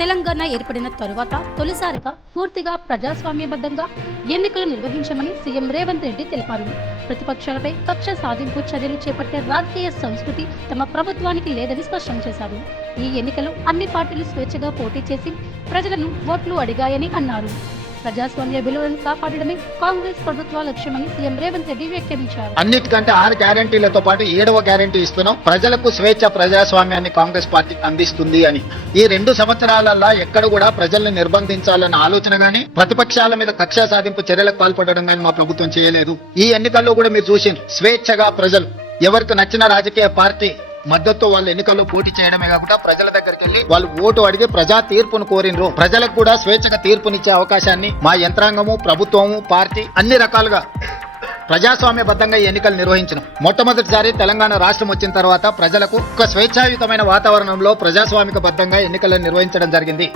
తెలంగాణ ఏర్పడిన తరువాత తొలిసారిగా పూర్తిగా ప్రజాస్వామ్యబద్ధంగా ఎన్నికలు నిర్వహించమని సీఎం రేవంత్ రెడ్డి తెలిపారు. ప్రతిపక్షాలపై కక్ష సాధింపు చర్యలు చేపట్టే రాజకీయ సంస్కృతి తమ ప్రభుత్వానికి లేదని స్పష్టం చేశారు. ఈ ఎన్నికలు అన్ని పార్టీలు స్వేచ్ఛగా పోటీ చేసి ప్రజలను ఓట్లు అడిగాయని అన్నారు. ప్రజాస్వామ్య విలువలను కాపాడడమే కాంగ్రెస్ ప్రభుత్వ లక్ష్యమని సీఎం రేవంత్ రెడ్డి వ్యాఖ్యానించారు. అన్నిటికంటే 6 గ్యారెంటీలతో పాటు 7వ గ్యారెంటీ ఇస్తున్నాం. ప్రజలకు స్వేచ్ఛ ప్రజాస్వామ్యాన్ని కాంగ్రెస్ పార్టీ అందిస్తుంది అని. ఈ 2 సంవత్సరాలలో ఎక్కడ కూడా ప్రజల్ని నిర్బంధించాలన్న ఆలోచన గానీ, ప్రతిపక్షాల మీద కక్ష సాధింపు చర్యలకు పాల్పడడం గానీ మా ప్రభుత్వం చేయలేదు. ఈ ఎన్నికల్లో కూడా మీరు చూసిండ్రు, స్వేచ్ఛగా ప్రజలు ఎవరికి నచ్చిన రాజకీయ పార్టీ మద్దతు వాళ్ళు ఎన్నికల్లో పోటీ చేయడమే కాకుండా ప్రజల దగ్గరికి వెళ్ళి వాళ్ళు ఓటు అడిగి ప్రజా తీర్పును కోరినరు. ప్రజలకు కూడా స్వేచ్ఛగా తీర్పునిచ్చే అవకాశాన్ని మా యంత్రాంగము, ప్రభుత్వము, పార్టీ అన్ని రకాలుగా ప్రజాస్వామ్యబద్ధంగా ఈ ఎన్నికలు నిర్వహించడం. మొట్టమొదటిసారి తెలంగాణ రాష్ట్రం వచ్చిన తర్వాత ప్రజలకు ఒక స్వేచ్ఛాయుతమైన వాతావరణంలో ప్రజాస్వామిక బద్ధంగా ఎన్నికలను నిర్వహించడం జరిగింది.